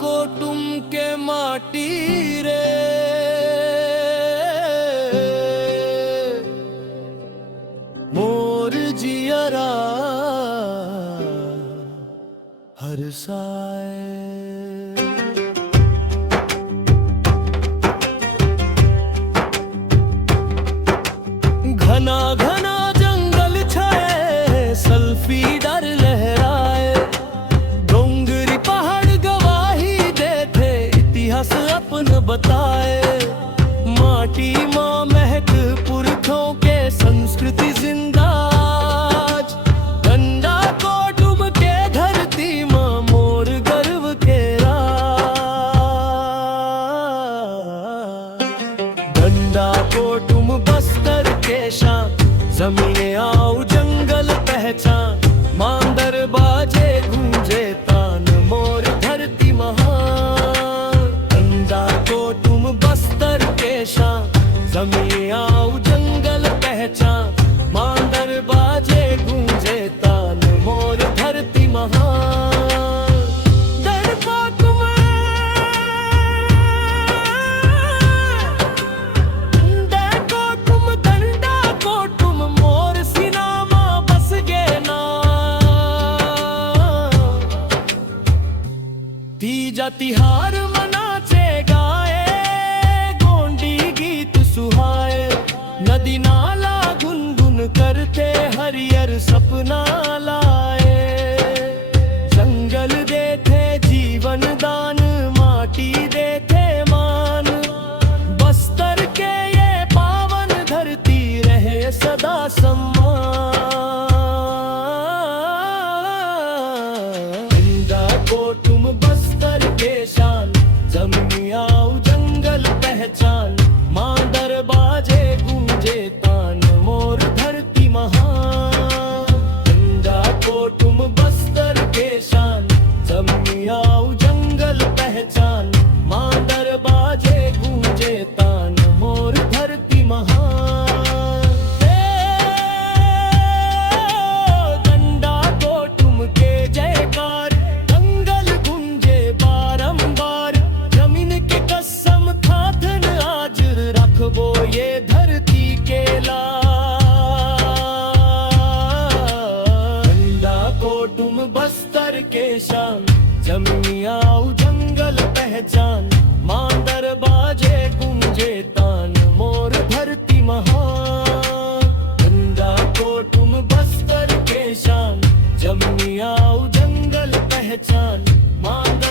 कोटुम के माटी रे मोर जियरा हर साए। घना घना जंगल छाए सल्फी डर लहराए, डोंगरी पहाड़ गवाही देते इतिहास अपन बताए। माटी माँ महक पुरखों के संस्कृति जिंदाज, डंडा को डूब के धरती माँ मोर गर्व के राज। डंडा को तुम बस्तर के शान, जमीने आओ जंगल पहचान, मांदर बाजे गूंजे तान मोर धरती महान। डंडा को तुम बस्तर के शान, जमीने आओ जंगल पहचान, मांदर बाजे गूंजे तान मोर धरती महान। तीजा तिहार मनाचे गाए, गोंडी गीत सुहाए, नदी नाला गुनगुन करते हरियर सपना लाए। जंगल देते जीवन दान, माटी देते मान, बस्तर के ये पावन धरती रहे सदा सम्मान। को तुम बस्तर के शान, जमीनी आओ जंगल पहचान, मांदर बाजे गूंजे तान मोर धरती महान। डंडा को तुम बस्तर के शान, जमीनी आओ जंगल पहचान, मांदर बाजे गूंजे तान मोर धरती महान। डंडा को तुम के जयकार, वो ये धरती के लाल। डंडा को तुम बस्तर के शान, जमीनी आओ जंगल पहचान, मांदर बाजे गूंजे तान मोर धरती महान। डंडा को तुम बस्तर के शान, जमीनी आओ जंगल पहचान, मांदर